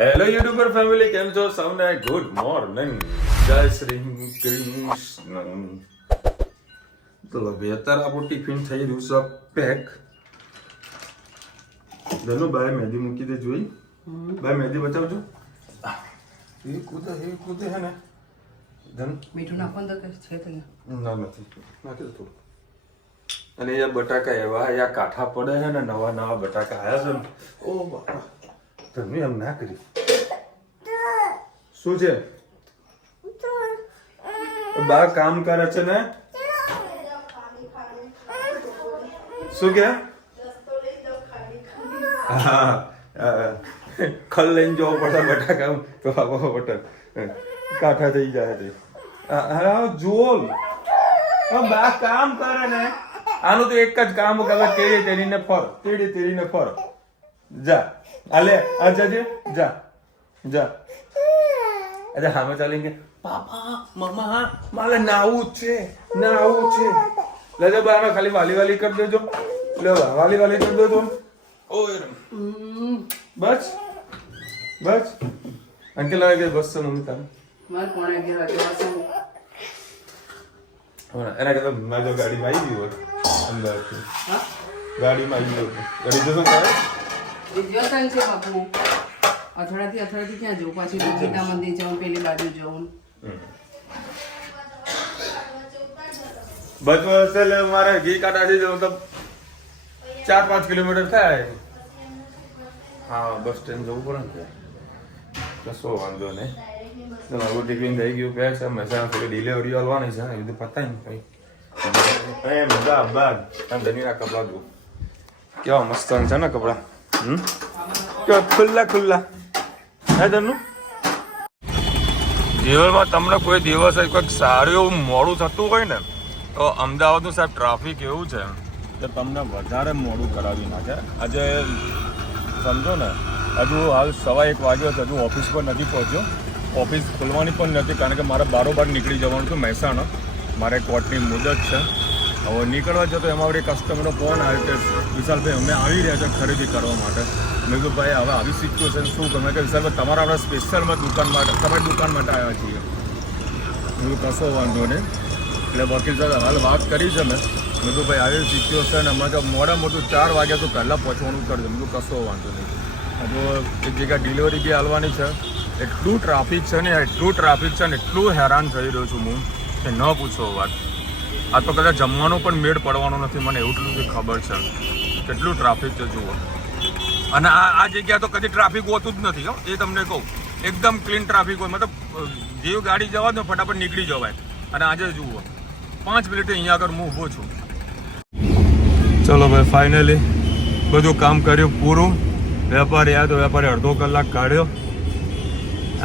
Hello YouTuber family, કેમ છો સૌને? ગુડ મોર્નિંગ, જય શ્રી કૃષ્ણ. ચલો ભાઈ, અત્યારે આપણું ટિફિન થઈ રહ્યું છે પેક. ધનુ ભાઈ મહેંદી મૂકી દે જોઈ. ભાઈ મહેંદી બતાવજો. એ કૂદે હે ને ધન. મીઠું નાખવાનું તો છે તો ના નથી નાખી દો થોડું. અને યાર બટાકા એવા યાર કાઠા પડે છે ને, નવા નવા બટાકા આવ્યા છે ને. ઓ બાપા, ધનુ એમ ના કરી. શું છે? બા કામ કરે છે ને. શું કે? હા, ખલ લઈને જવો પડે બટાકા તો કાઠા થઈ જાય છે. હા જુઓ, બા કામ કરે ને. આનું તો એક જ કામ કરે, તેડી તેડીને ફર, તેડી તેડીને ફર. જા આલે આ જજે, જા જા. અરે હામે ચાલીને પાપા મમ્મા મારે નાવું છે, નાવું છે. લેજો બાનો ખાલી વાલી વાલી કરી દેજો. લે વાલી વાલી કરી દેજો. ઓય બસ બસ. અંકલ લાગે બસ છે મમ્મી તારે. માર કોણે ઘેર વાગ્યો એના કરતા મારી ગાડીમાં આવી ગયું અંદર. હા ગાડીમાં આવી ગયું. ગાડી જશો તારે દિવસ છે બાપુ. અથડાથી ક્યાં જવું? પાછી ગીતા મંદિર જવું, પેલી બાજુ જવું. બસ એટલે મારે ઘી કાઢાથી જવું તો 4-5 કિલોમીટર થાય. હા બસ સ્ટેન્ડ જવું પડે ને. કશો વાંધો નહીં. મારું ટિફિન થઈ ગયું પેક છે. મહેસાણા થોડી ડિલિવરી આવવાની છે, એ બધું પતાય ને ભાઈ. મજા બાદ ધનીના કપડા જુઓ કેવા મસ્ત છે ને કપડા. ખુલ્લા ખુલ્લા હે ધનુ. જીવનમાં તમને કોઈ દિવસ કોઈક સારું એવું મોડું થતું હોય ને, તો અમદાવાદનું સાહેબ ટ્રાફિક એવું છે કે તમને વધારે મોડું કરાવી નાખે. આજે સમજો ને, હજુ હાલ 1:15 વાગ્યો છે, હજુ ઓફિસ પર નથી પહોંચ્યો. ઓફિસ ખોલવાની પણ નથી, કારણ કે મારે બારોબાર નીકળી જવાનું હતું મહેસાણા. મારે કોર્ટની મુદત છે. હવે નીકળવા જતો એમાં વળી કસ્ટમરનો ફોન આવ્યો કે વિશાલભાઈ અમે આવી રહ્યા છે ખરીદી કરવા માટે. મેં કીધું ભાઈ હવે આવી સિચ્યુએશન શું ગમે કે વિશાલભાઈ તમારા આપણે સ્પેશિયલમાં દુકાન માટે, તમારી દુકાન માટે આવ્યા છીએ. મેં કશો વાંધો નહીં. એટલે વકીલ સાહેબ હાલ વાત કરી છે મેં કીધું ભાઈ આવી સિચ્યુએશન અમારે તો મોડા મોટું 4 વાગ્યા તો પહેલાં પહોંચવાનું કરજો. મેં કીધું કશો વાંધો નહીં. હજુ એક જગ્યાએ ડિલિવરી બી આવવાની છે. એટલું ટ્રાફિક છે ને, એટલું ટ્રાફિક છે ને, એટલું હેરાન થઈ રહ્યો છું હું કે ન પૂછો વાત. આ તો કદાચ જમવાનો પણ મેળ પડવાનો નથી, મને એટલું બી ખબર છે કેટલું ટ્રાફિક છે જુઓ. અને આ જગ્યા તો કદી ટ્રાફિક હોતું જ નથી હો, એ તમને કહું. એકદમ ક્લીન ટ્રાફિક હોય, મતલબ જેવી ગાડી જવા દો ફટાફટ નીકળી જવાય. અને આજે જુઓ 5 મિનિટે અહીંયા આગળ હું ઊભો છું. ચલો ભાઈ, ફાઇનલી બધું કામ કર્યું પૂરું. વેપારી આવ્યો તો વેપારી અડધો કલાક કાઢ્યો.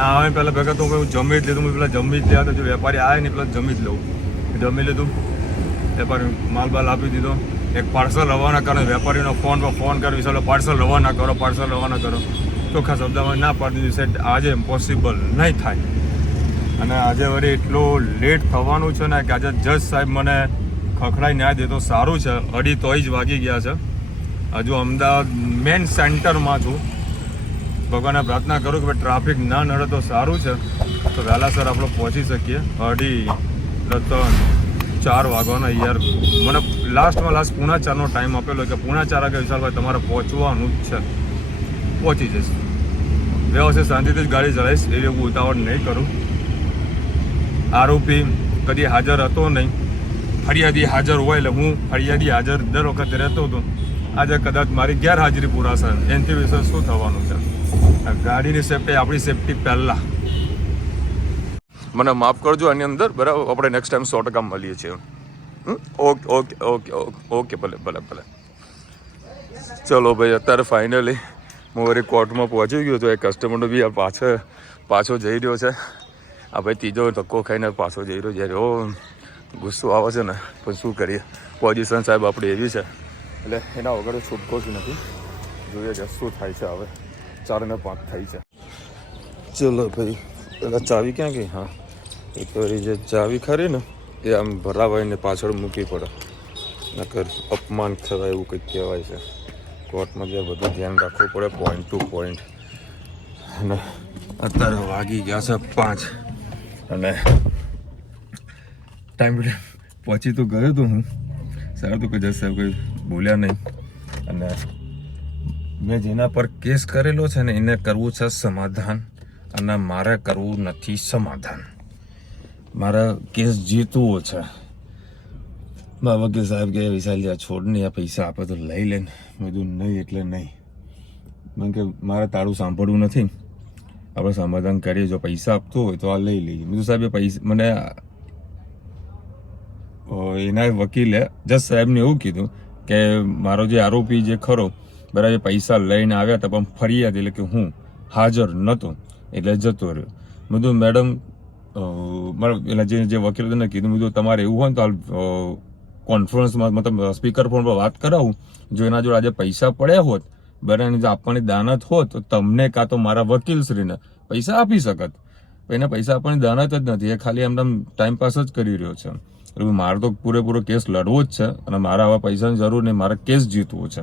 આવે પહેલાં ભેગા તો હું જમી જ લીધું. પેલા જમી જ લ્યા તો જો વેપારી આવે ને પેલા જમી જ લઉં. જમી લીધું, વેપારી માલ બાલ આપી દીધો. એક પાર્સલ રવાના કરો, વેપારીનો ફોન પર ફોન કર્યો, વિશાલ પાર્સલ રવાના કરો, પાર્સલ રવાના કરો. ચોખ્ખા શબ્દમાં ના પાડી દીધું, સેટ આજે ઇમ્પોસિબલ નહીં થાય. અને આજે વળી એટલું લેટ થવાનું છે ને કે આજે જજ સાહેબ મને ખખડાઈ ન્યાય દે તો સારું છે. 2:30 જ વાગી ગયા છે. હજુ અમદાવાદ મેઇન સેન્ટરમાં છું. ભગવાનને પ્રાર્થના કરું કે ભાઈ ટ્રાફિક ના નડે તો સારું છે, તો વહેલાસર આપણે પહોંચી શકીએ. 2:30-4 વાગવાનો યાર. મને લાસ્ટમાં લાસ્ટ 4:45નો ટાઈમ આપેલો કે 4:45 વાગે વિશાલભાઈ તમારે પહોંચવાનું જ છે. પહોંચી જઈશ. વ્યવસ્થિત શાંતિથી જ ગાડી ચલાવીશ, એ હું ઉતાવળ નહીં કરું. આરોપી કદી હાજર હતો નહીં, ફરિયાદી હાજર હોય એટલે હું ફરિયાદી હાજર દર વખતે રહેતો હતો. આજે કદાચ મારી ગેરહાજરી પૂરાશે. એનાથી વિશે શું થવાનું છે? ગાડીની સેફટી, આપણી સેફટી પહેલાં. મને માફ કરજો આની અંદર, બરાબર? આપણે નેક્સ્ટ ટાઈમ 100% મળીએ છીએ. Okay okay okay okay okay, ભલે ભલે ભલે. ચલો ભાઈ, અત્યારે ફાઇનલી હું વળી કોર્ટમાં પહોંચી ગયો તો એ કસ્ટમરનો બી પાછો જઈ રહ્યો છે. આ ભાઈ ત્રીજો ધક્કો ખાઈને પાછો જઈ રહ્યો. જ્યારે ગુસ્સો આવે છે ને, પણ શું કરીએ, પોઝિશન સાહેબ આપણી એવી છે એટલે એના વગર છૂટકો જ નથી. જોઈએ કે શું થાય છે. હવે 4:05 થઈ છે. ચલો ભાઈ, પેલા ચાવી ક્યાં ગઈ? હા, એક વારી જે ચાવી ખરી ને એ આમ ભરાવાઈને પાછળ મૂકવી પડે, નકર અપમાન થવાય એવું કંઈક કહેવાય છે. કોર્ટમાં જે બધું ધ્યાન રાખવું પડે, પોઈન્ટ ટુ પોઈન્ટ. અને અત્યારે વાગી ગયા છે 5 અને ટાઈમ પહોંચી તો ગયો તો હું. સારું તો કે જજ સાહેબ કંઈ બોલ્યા નહીં. અને મેં જેના પર કેસ કરેલો છે ને એને કરવું છે સમાધાન, અને મારે કરવું નથી સમાધાન. મારા કેસ જીતવો છે. મારા વકીલ સાહેબ કે વિશાલ જા છોડ નહીં, આ પૈસા આપે તો લઈ લે. મેં કીધું નહીં એટલે નહીં. મેં કે મારે તારું સાંભળવું નથી, આપણે સમાધાન કરીએ. જો પૈસા આપતો હોય તો આ લઈ લઈએ. મેં કીધું સાહેબ એ પૈસા મને એના વકીલે જજ સાહેબને એવું કીધું કે મારો જે આરોપી જે ખરો બરાબર પૈસા લઈને આવ્યા હતા પણ ફરિયાદ એટલે કે હું હાજર નહોતો એટલે જતો રહ્યો. મેં કીધું મેડમ મારા એટલે જે વકીલ તેને કીધું, મેં કીધું તમારે એવું હોય ને તો હાલ કોન્ફરન્સમાં મતલબ સ્પીકર ફોન પર વાત કરાવું. જો એના જોડે આજે પૈસા પડ્યા હોત બરાબર જો આપવાની દાનત હોત તો તમને કાં તો મારા વકીલશ્રીને પૈસા આપી શકત. એને પૈસા આપવાની દાનત જ નથી, એ ખાલી એમને ટાઈમ પાસ જ કરી રહ્યો છે. એટલે મારે તો પૂરેપૂરો કેસ લડવો જ છે અને મારે આવા પૈસાની જરૂર નહીં, મારે કેસ જીતવો છે.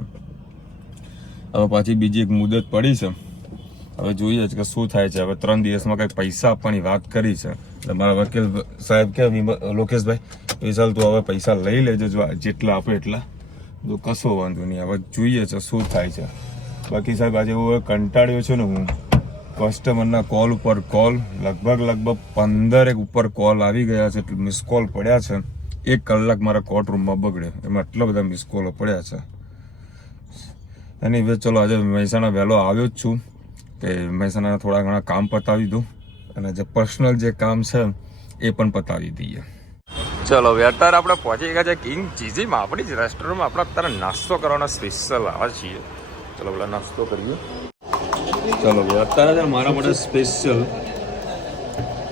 હવે પાછી બીજી એક મુદત પડી છે, હવે જોઈએ છે કે શું થાય છે. હવે 3 દિવસમાં કંઈક પૈસા આપવાની વાત કરી છે. એટલે મારા વકીલ સાહેબ કે લોકેશભાઈ વિશાલ તું હવે પૈસા લઈ લેજો, જો જેટલા આપે એટલા, તો કશો વાંધો નહીં. હવે જોઈએ છે શું થાય છે. બાકી સાહેબ આજે હું કંટાળ્યો છું ને, હું કસ્ટમરના કોલ ઉપર કોલ લગભગ 15 ઉપર કોલ આવી ગયા છે, મિસ કોલ પડ્યા છે. 1 કલાક મારા કોર્ટ રૂમમાં બગડે એમાં આટલા બધા મિસ કોલો પડ્યા છે. એની હવે ચલો આજે મહેસાણા વહેલો આવ્યો જ છું કે મહેસાણા થોડા ઘણા કામ પતાવી દઉં અને જે પર્સનલ જે કામ છે એ પણ પતાવી દઈએ. ચલો હવે અત્યારે આપણે પહોંચી ગયા છે કિંગ ચીઝીમાં, આપણી જ રેસ્ટોરન્ટમાં. આપણે અત્યારે નાસ્તો કરવાના સ્પેશિયલ આવ્યા છીએ. ચલો પેલા નાસ્તો કરીએ. चलो भैया અત્યારે છે મારા માટે સ્પેશિયલ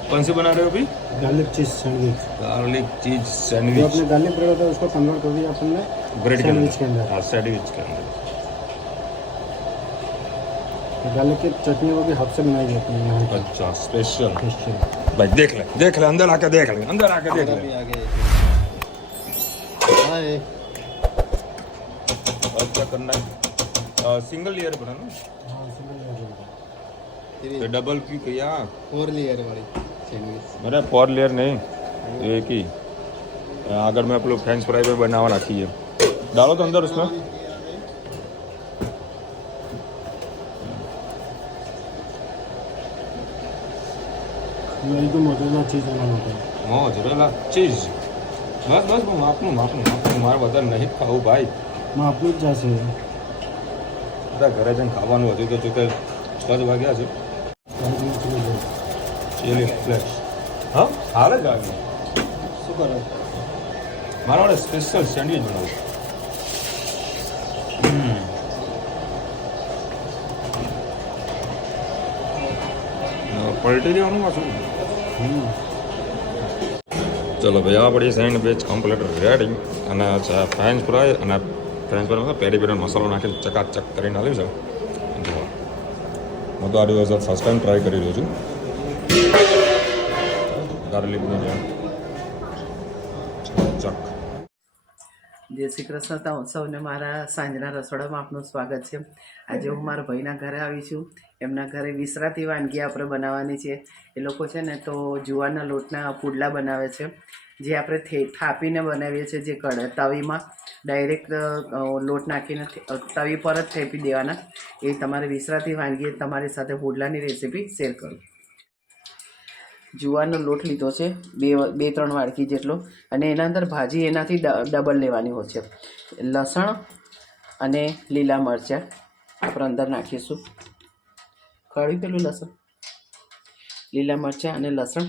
कौन सी बना रहे हो अभी? Garlic cheese sandwich. गार्लिक चीज जो सैंडविच. अपने गार्लिक ब्रेड होता है उसको कन्वर्ट कर दिया अपन ने ब्रेड सैंडविच के अंदर। हाँ सैंडविच के अंदर. गार्लिक की चटनी को भी हाथ से बनाई जाती है यहाँ की। अच्छा स्पेशल. स्पेशल। भाई देख ले अंदर आके देख ले हाय। अच्छा करना है सिंगल लेयर बनाना हाँ सिंगल तो डबल क्यों किया? 4 लेयर वाली सैंडविच। मेरा 4 लेयर नहीं एक ही. अगर मैं आप लोग फ्रेंच फ्राई में बनावा रखी है डालो तो अंदर उसमें. मेरी तो मोज़रेला चीज बनाना होता है। मोज़रेला चीज बस बस હું માપનું મારે વધારે નહીં ખાવું ભાઈ. मैं अपनी जैसे બધા ઘરે જઈને ખાવાનું હતું તો જોકે 6 વાગ્યા છે. ચીલી ફ્લેક્સ હા હાલ જ આવ્યું. શું કરો? મારા માટે સ્પેશિયલ સેન્ડવિચ બનાવું. પલટી દેવાનું પાછું. ચલો ભાઈ આપણી સેન્ડવિચ કમ્પ્લીટ રેડી અને ફ્રેન્ચ ફ્રાય અને ફ્રેન્ચ ફ્રાય પેરી પેરી મસાલો નાખીને ચકાચક કરીને આવ્યું છે. જુઓ હું તો આ દિવસ ફર્સ્ટ ટાઈમ ટ્રાય કરી રહ્યો છું ગાર્લિકની જેમ ચક. જય શ્રી કૃષ્ણ સૌને મારા સાંજના રસોડામાં આપનું સ્વાગત છે. આજે હું મારા ભાઈના ઘરે આવી છું. એમના ઘરે વિસરાતી વાનગી આપણે બનાવવાની છે. એ લોકો છે ને તો જુવારના લોટના પુડલા બનાવે છે, જે આપણે થાપીને બનાવીએ છીએ, જે તવીમાં ડાયરેક્ટ લોટ નાખીને તવી પર જ થેપી દેવાના. એ તમારે વિસરાતી વાનગી તમારી સાથે પુડલાની રેસીપી શેર કરું. જુવારનો લોટ લીધો છે 2-3 વાડકી જેટલો, અને એના અંદર ભાજી એનાથી ડબલ લેવાની હોય છે. લસણ અને લીલા મરચાં આપણે અંદર નાખીશું. કળ્યું પેલું લસણ, લીલા મરચાં અને લસણ,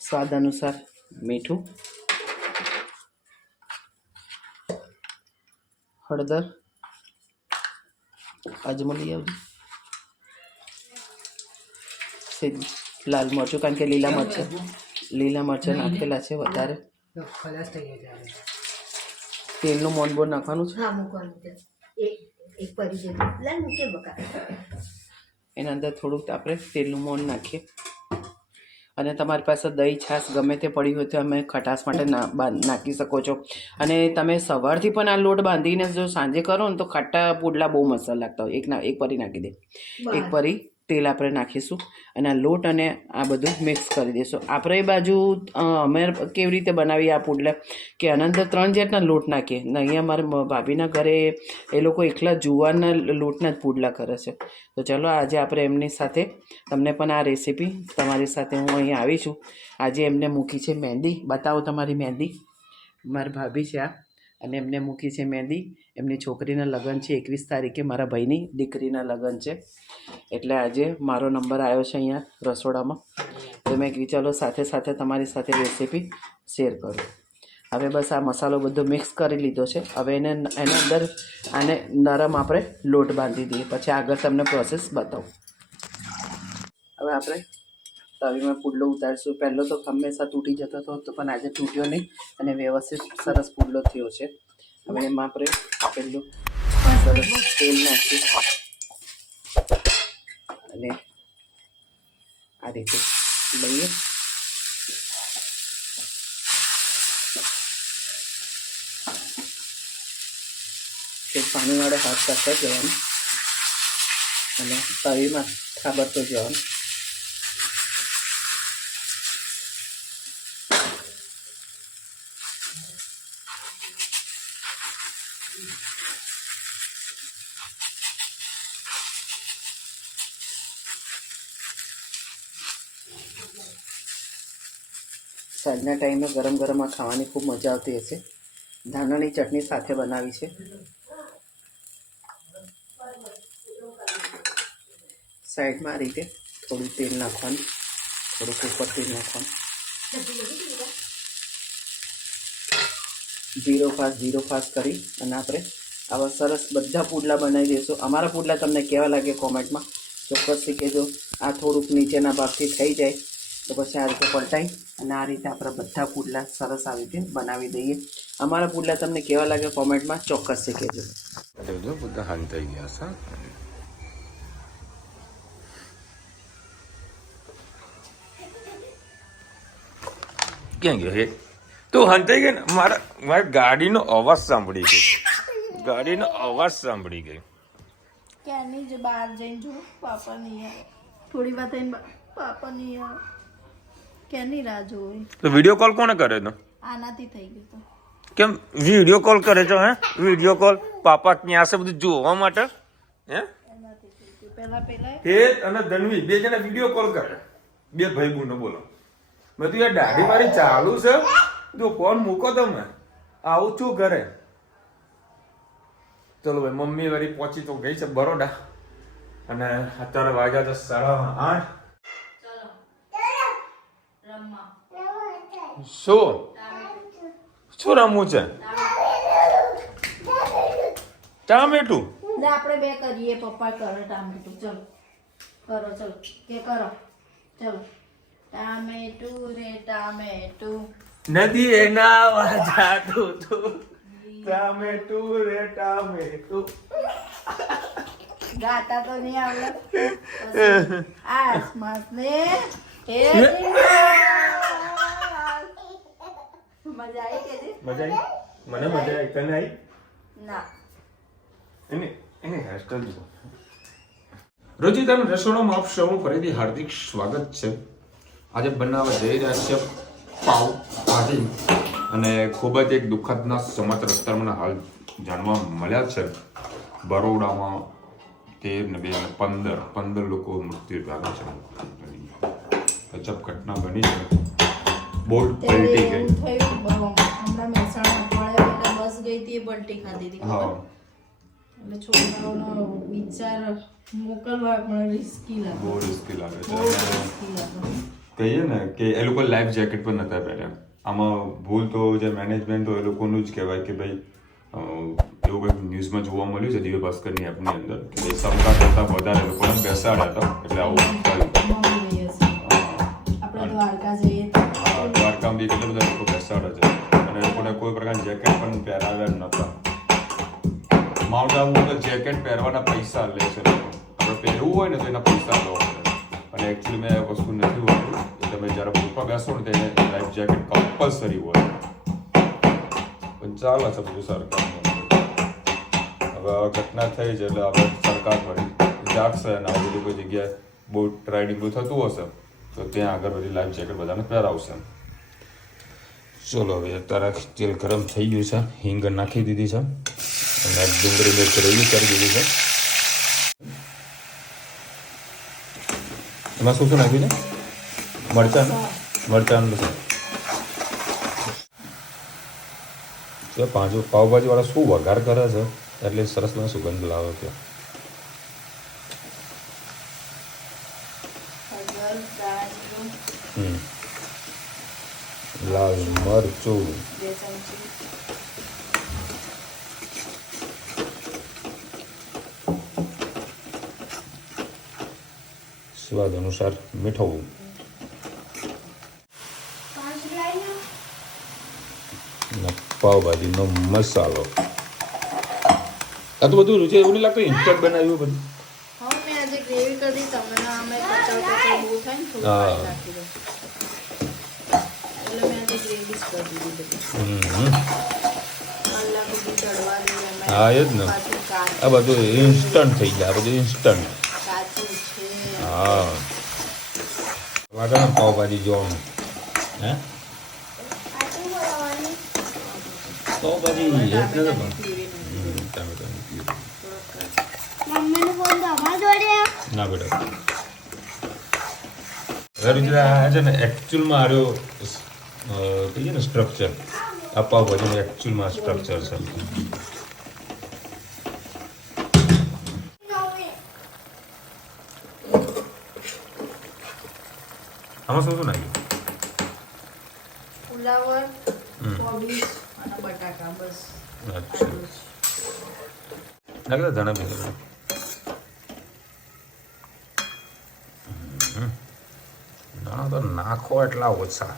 સ્વાદ અનુસાર મીઠું, હળદર, અજમો લઈ આવજો, લાલ મરચું, કારણ કે લીલા મરચાં નાખેલા છે વધારે. તેલનું મોન બોન નાખવાનું છે. એના અંદર થોડુંક આપણે તેલનું મોણ નાખીએ અને તમારી પાસે દહીં છાશ ગમે તે પડી હોય તો અમે ખટાશ માટે નાખી શકો છો. અને તમે સવારથી પણ આ લોટ બાંધીને જો સાંજે કરો ને તો ખાટા પુડલા બહુ મસ્ત લાગતા હોય. એક પરી નાખી દે, એક પરી તેલ આપણે નાખીશું અને આ લોટ અને આ બધું મિક્સ કરી દઈશું. આપણે એ બાજુ અમે કેવી રીતે બનાવીએ આ પુડલા કે આના અંદર 3 જાતના લોટ નાખીએ ને અહીંયા મારા ભાભીના ઘરે એ લોકો એકલા જુવારના લોટના જ પુડલા કરે છે. તો ચલો આજે આપણે એમની સાથે તમને પણ આ રેસીપી તમારી સાથે હું અહીંયા આવી છું. આજે એમને મૂકી છે મહેંદી. બતાવો તમારી મહેંદી. મારા ભાભી છે આ અને એમને મૂકી છે મહેંદી. એમની છોકરીના લગ્ન છે 21 તારીખે, મારા ભાઈની દીકરીના લગ્ન છે. એટલે આજે મારો નંબર આવ્યો છે અહીંયા રસોડામાં. તો મેં કીધું ચાલો સાથે સાથે તમારી સાથે રેસીપી શેર કરું. હવે બસ આ મસાલો બધો મિક્સ કરી લીધો છે. હવે એના અંદર આને નરમ આપણે લોટ બાંધી દઈએ, પછી આગળ તમને પ્રોસેસ બતાવું. હવે આપણે તવીમાં પુડલો ઉતારીશું. પહેલો તો હંમેશા તૂટી જતો હતો તો પણ આજે તૂટ્યો નહીં અને વ્યવસ્થિત સરસ પુડલો થયો છે. હવે એમાં આપણે પહેલું સરસ તેલ નાખીએ અને આ રીતે લઈએ. તે પાણીવાળો હાથ કરતા જવાનું અને તવીમાં ખાબરતો જવાનું. સાંજના ટાઈમે ગરમ ગરમ આ ખાવાની ખૂબ મજા આવતી હશે. ધાણાની ચટણી સાથે બનાવી છે. સાઈડમાં આ રીતે થોડું તેલ નાખવાનું, થોડુંક ઉપર તેલ નાખવાનું. જીરો ફાસ કરી અને આપણે આવા સરસ બધા પુડલા બનાવી દઈશું. અમારા પુડલા તમને કેવા લાગે કોમેન્ટમાં ચોક્કસથી કહેજો. આ થોડુંક નીચેના ભાગથી થઈ જાય તો પછી આ રીતે પલટાઈ અને આ રીતે આપણે બધા પુડલા સરસ આવી રીતે બનાવી દઈએ. અમારા પુડલા તમને કેવા લાગે કોમેન્ટમાં ચોક્કસથી કહેજો. બધા હંતાઈ ગયા છે. ક્યાં ગયો હે તું? હંતાઈ ગઈ ને? મારી ગાડીનો અવાજ સાંભળી ગઈ. ગાડીનો અવાજ સાંભળી ગઈ. ક્યાંની જ બહાર જઈને જો પાપા નહીં આવે. થોડી વાર થઈને પાપા નહીં આવે. ક્યાંની રાહ જોઈ? તો વિડીયો કોલ કોને કરે તો? આનાથી થઈ ગયું તો. કેમ વિડીયો કોલ કરે છો? હે વિડીયો કોલ પાપા ક્યાં છે બધું જોવા માટે? હે એનાથી થઈ ગયું. પહેલા હે અને ધનવી બે જણા વિડીયો કોલ કરે. બે ભાઈ બહેનો બોલો. મેં તું યાર દાઢી મારી ચાલુ છે તો ફોન મૂકો તમે. આવું છું ઘરે. ચલો ભાઈ મમ્મી વાળી પહોંચી તો ગઈ છે બરોડા અને અત્યારે વાગ્યા તો 8:30. શું રમવું છે? ટામેટું. આપણે બે કરીએ. પપ્પા કરે ટામેટું. ચલો કરો. ચલો કે કરો. ચલો ટામેટું રે ટામેટું નદી એના વાજાતું તું ટામેટું રે ટામેટું. ગાતા તો નહીં આવડે. આસમાસ ને મજા આવી કે મજા આવી? મને મજા આવી. તને આવી? ના. એને હેરસ્ટાઈલ જુઓ. રોજિતાના રસોડામાં આપ સૌનું ફરીથી હાર્દિક સ્વાગત છે. આજે બનાવવા જઈ રહ્યા છે પાવ ભાજી અને ખૂબ જ એક દુઃખદના સમાચાર અત્યારે મને હાલ જાણવા મળ્યા છે. બરોડામાં 13 ને 2 ને 15 લોકો મૃત્યુ પામ્યા છે. અજબ ઘટના બની છે. બોટ પલટી ગઈ. હમણાં મહેસાણા બસ ગઈ હતી, એ પલટી ખાધી હતી. હા એટલે છોકરાઓનો વિચાર મોકલવા પણ રિસ્કી લાગે. બહુ રિસ્કી લાગે છે. રિસ્કી લાગે. કહીએ ને કે એ લોકો લાઈફ જેકેટ પણ નતા પહેર્યા. આમાં ભૂલ તો જે મેનેજમેન્ટ હોય એ લોકોનું જ કહેવાય કે ભાઈ એવું કંઈક ન્યૂઝમાં જોવા મળ્યું છે દિવ્ય ભાસ્કરની એપની અંદર કે ક્ષમતા કરતાં વધારે લોકોને બેસાડ્યા હતા એટલે આવું થયું. આપણે દ્વારકા જઈએ દ્વારકામાં બી કેટલા બધા લોકો બેસાડે છે અને એ લોકોને કોઈ પ્રકારના જેકેટ પણ પહેરાવ્યા નહોતા. માઉન્ટ આબુમાં તો જેકેટ પહેરવાના પૈસા લે છે લોકો. આપણે પહેરવું હોય ને તો એના પૈસા લો અને એકચ્યુઅલી મેં વસ્તુ નથી હોતું એટલે તમે જ્યારે બોટમાં બેસો ને તેને લાઈફ જેકેટ કમ્પલસરી હોય. પણ ચાલે છે બધું સરકારનું. હવે ઘટના થઈ છે એટલે હવે સરકાર વળી જાગશે અને આ બધી કોઈ જગ્યાએ બોટ રાઇડિંગ થતું હશે તો ત્યાં આગળ બધી લાઈફ જેકેટ બધાને પહેરાવશે. ચલો હવે અત્યારે તેલ ગરમ થઈ ગયું છે, હિંગ નાખી દીધી છે અને ડુંગળી મિર્ચ રેડી કરી દીધી છે. એમાં શું શું નાખ્યું છે? મરચાં પાવભાજી વાળા શું વઘાર કરે છે એટલે સરસ મને સુગંધ લાવે છે. લાલ મરચું, સ્વાદ અનુસાર મીઠું, પાવભાજીનો મસાલો. આ તો બધું રૂચે એવું નહીં લાગતું ઇન્સ્ટન્ટ બનાવ્યું બધું. હા મેં આજે ગ્રેવી કરી દી તમને અમે કચાવ બહુ થાય ને થોડું પાણી નાખી દો એટલે મેં આજે ગ્રેવી જ કરી દીધી બધી. કલાક સુધી ચડવા દઈએ એમાં. હા એ જ ને, આ બધું ઇન્સ્ટન્ટ થઈ જાય, આ બધું ઇન્સ્ટન્ટ. કાચું છે. હા લાગે ને પાવભાજી જોવાનું. હે પાવભાજી એટલે તો મમ્મીનો ફોન તો અમારા જોડે ના બેટા હવે રુચિરા છે ને એકચ્યુઅલમાં આર્યો કહીએ ને સ્ટ્રક્ચર, આ પાવભાજીનું એકચ્યુઅલમાં સ્ટ્રક્ચર છે. આમાં શું શું નાખ્યું? ફુલાવર, કોબીજ અને બટાકા બસ. અચ્છા નાખી દો ધણા બી. ધણા તો નાખો એટલા ઓછા.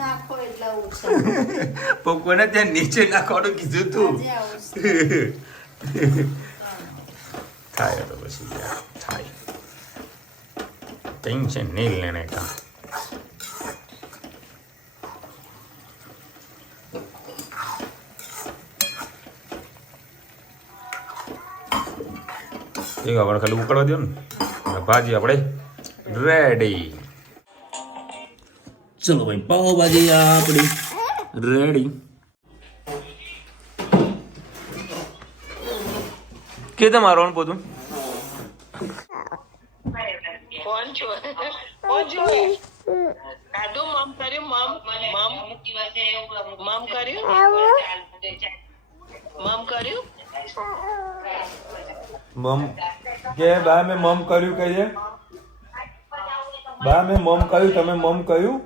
નાખો એટલા ઓછા. કોને ત્યાં નીચે નાખવાનું કીધું તું? આજે આવશે. થાય તો પછી યાર થાય, ટેન્શન નહીં લેને કા. એક આપણે ખાલી ઉકળવા દો ને, ભાજી આપણે રેડી. ચલો ભાઈ પાવભાજી આપણી રેડી. કે તમારો પોતું કોણ છો કાદુ મમ કર્યું મમ કર્યું મમ કે બા મેં મમ કર્યું કહીએ. બા મેં મમ કર્યું, તમે મમ કર્યું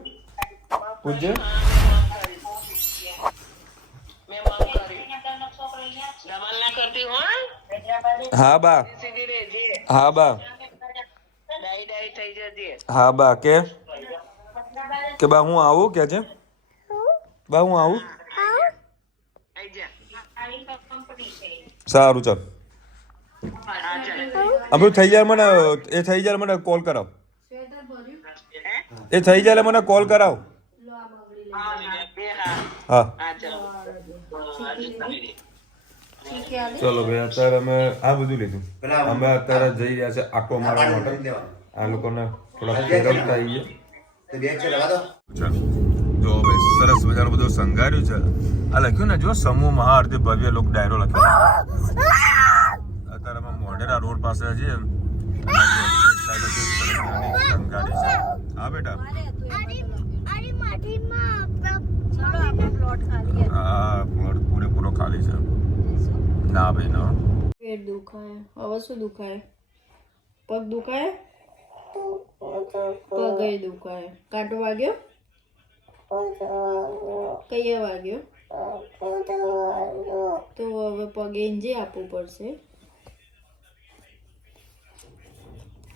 પૂછે. ધમાલ ના કરતી હો હા બા, સીધી રેજે હા બા, ડાઈ થઈ જજે હા બા કે બા હું આવું કે છે? બા હું આવું? આઈ જા સારું ચાલ. આપણું થઈ જાય મને, એ થઈ જાય મને કોલ કરાવ. સ્વેટર ભર્યું? એ થઈ જાય મને કોલ કરાવ. લો આ બગડી લે. હા ચાલો ઠીક છે આલી. ચલો ભાઈ અત્યારે અમે આ બધું લીધું. અમે અત્યારે જઈ રહ્યા છે આટો મારવા માટે. આ લોકોને થોડા ફેરવતા આવીએ. જો ભાઈ સરસ મજાનું બધું સંઘાર્યું છે. આ લખ્યું ને જો સમૂહ મહાઆરતી ભવ્ય લોક ડાયરો લખ્યો. અત્યારે અમે મોઢેરા રોડ પાસે છીએ. સંઘારી છે. હા બેટા ચલો આપણો પ્લોટ ખાલી છે. હા પ્લોટ પૂરેપૂરો ખાલી છે. ના ભાઈ ના. પેટ દુખાય. હવે શું દુખાય? પગ દુખાય? પગ દુખાય. કાંટો વાગ્યો? કઈએ વાગ્યો? તો હવે પગે ઇન્જે આપવું પડશે.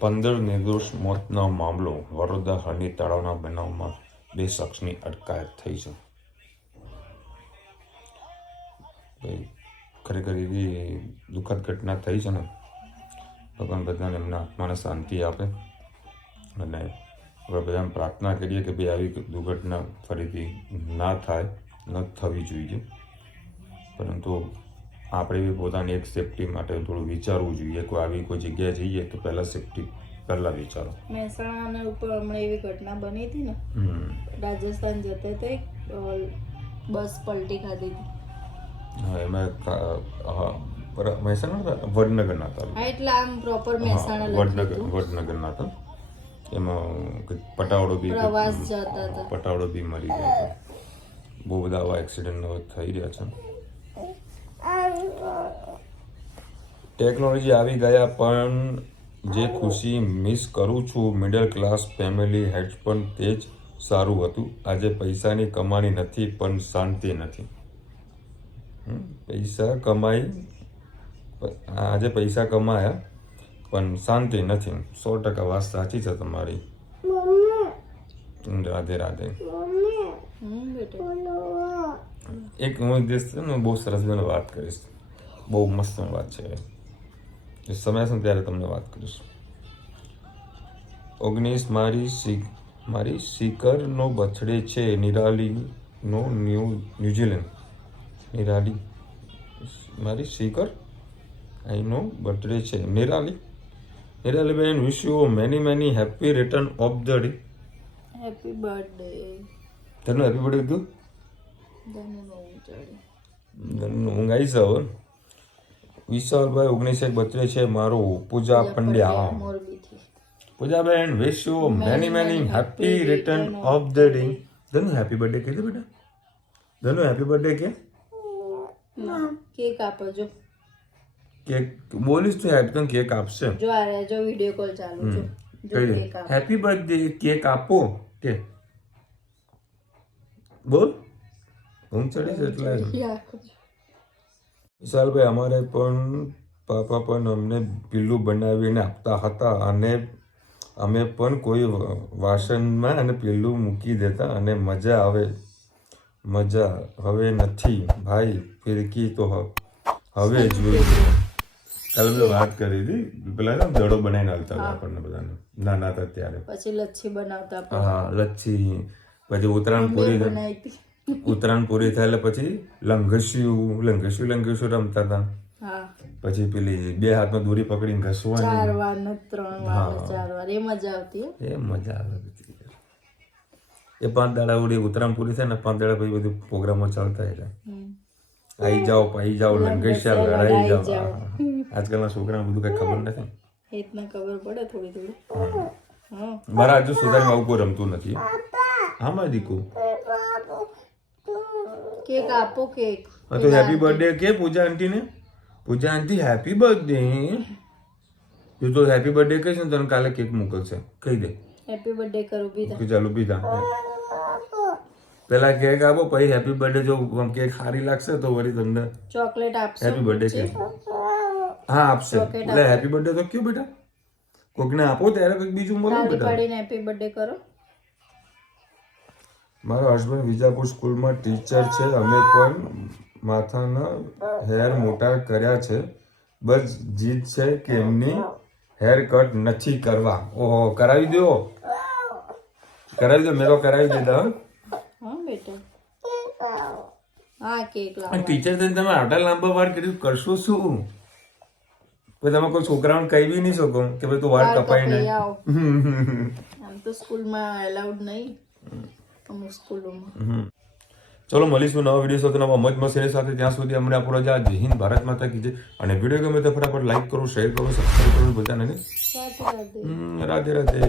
15 નિર્દોષ મોતનો મામલો. વડોદરા હળની તળાવના બનાવમાં 2 શખ્સની અટકાયત થઈ છે. ખરેખર એવી દુઃખદ ઘટના થઈ છે ને ભગવાન બધાને એમના આત્માને શાંતિ આપે અને આપણે બધાને પ્રાર્થના કરીએ કે ભાઈ આવી દુર્ઘટના ફરીથી ના થાય, ન થવી જોઈએ. પરંતુ આપણે બી પોતાની એક સેફટી માટે થોડું વિચારવું જોઈએ. કોઈ જગ્યાએ જઈએ તો પહેલાં સેફટી પહેલાં વિચારો. મહેસાણા ઉપર હમણાં એવી ઘટના બની હતી ને, રાજસ્થાન જતે તે બસ પલટી ખાધી હતી. હા, એમાં મહેસાણા વડનગરના હતા. હા, એટલે આમ પ્રોપર મહેસાણા વડનગરના હતા. એમાં પટાવડો બી પ્રવાસ જતા હતા. પટાવડો બી મરી ગયા હતા. બહુ બધા આવા એક્સિડન્ટ હવે થઈ રહ્યા છે. ટેકનોલોજી આવી ગયા પણ જે ખુશી મિસ કરું છું મિડલ ક્લાસ ફેમિલી હેડ પણ તે જ સારું હતું. આજે પૈસાની કમાણી નથી પણ શાંતિ નથી. આજે પૈસા કમાયા પણ શાંતિ નથી. 100% વાત સાચી છે તમારી. રાધે રાધે. એક હું દેશ છે ને બહુ સરસ વાત કરીશ. બહુ મસ્ત વાત છે. સમય હશે ત્યારે તમને વાત કરીશ. 19 મારી શિખરનો બર્થડે છે. નિરાલીનો ન્યુઝીલેન્ડ. નિરાલી મારી શિખર અહીંનો બર્થડે છે. નિરાલી બેન વિશ you many happy return of the day. Happy birthday. તને હેપી બર્થડે કીધું? ઊંઘ આવી છે હવે. વિશાલભાઈ 19 બર્થડે છે મારો. પૂજા પંડ્યા. પૂજાબેન wish you many happy return of the day. Dhanu happy birthday કીધું બેટા? ધનુ હેપી બર્થડે કે? કેક આપો જો. કેક બોલીશ તો હેપી તને કેક આપશે. જો આ જો વિડિયો કોલ ચાલુ છે. કહી દે હેપી બર્થડે કેક આપો કે બોલ. ઊંઘ ચડી છે એટલે. વિશાલભાઈ અમારે પણ પાપા પણ અમને પીલું બનાવીને આપતા હતા અને અમે પણ કોઈ વાસણમાં અને પીલું મૂકી દેતા અને મજા આવે. મજા હવે નથી ભાઈ. ફિરકી તો હવે જોઈ. કાલે મેં વાત કરી હતી પેલા દડો બનાવીને હાલતા હતા આપણને બધાને નાના હતા ત્યારે. પછી લચ્છી બનાવતા. હા, લચ્છી. પછી ઉત્તરાયણ પૂરી થાય એટલે પછી લંઘસ્યું રમતા હતા. પછી પેલી 2 હાથમાં દોરી પકડીને ઘસવાની. 4 વાર ને 3 વાર 4 વાર. એ મજા આવતી. એ મજા આવે. એ 5 દાડા ઉડી ઉત્તરાયણ પૂરી થાય ને 5 દાડા પછી બધું પ્રોગ્રામો ચાલતા એટલે આઈ જાઓ પાઈ જાઓ લંઘસ્યા લડાઈ જાઓ. આજકાલના છોકરાને બધું કઈ ખબર નથી. એટલા ખબર પડે થોડી. મારા હજુ સુધારીમાં આવું કોઈ રમતું નથી. હા મારી દીકુ કેક આપો. કેક હા તો હેપી બર્થડે કે પૂજા આંટી ને. પૂજા આંટી હેપી બર્થડે. તું તો હેપી બર્થડે કહીશ ને તને કાલે કેક મોકલશે. કહી દે હેપી બર્થડે કરું બીજા. ચાલુ બીજા પેલા કેક આપો પછી હેપી બર્થડે. જો કેક સારી લાગશે તો વળી તમને ચોકલેટ આપશે. હેપી બર્થડે કેક હા આપશે. એટલે હેપી બર્થડે તો કયો બેટા? કોકને આપો ત્યારે કંઈક બીજું મળે બેટા. પાડીને હેપી બર્થડે કરો. મારા હસબન્ડ વિજાપુર સ્કૂલમાં ટીચર છે. અમે પણ માથાના હેર મોટા કર્યા છે. બસ જીદ છે કે એમની હેર કટ નથી કરવા. ઓહો કરાવી દો મેં તો કરાવી દીધા. હા બેટા. હા કેક લાવો. ટીચર થઈને તમે આટલા લાંબા વાર કર્યું કરશો શું? પછી તમે કોઈ છોકરાઓને કહી બી નહીં શકો કે ભાઈ તું વાર કપાઈને. આમ તો સ્કૂલમાં એલાઉડ નહીં અમુક સ્કૂલોમાં. ચલો મળીશું નવા વિડીયો સાથે નવા મજ મસ્તી સાથે. ત્યાં સુધી અમને આપણો જય હિન્દ ભારત માતા કી જય. અને વિડીયો ગમે તો ફટાફટ લાઈક કરો, શેર કરો, સબસ્ક્રાઈબ કરો બધાને. રાધે રાધે.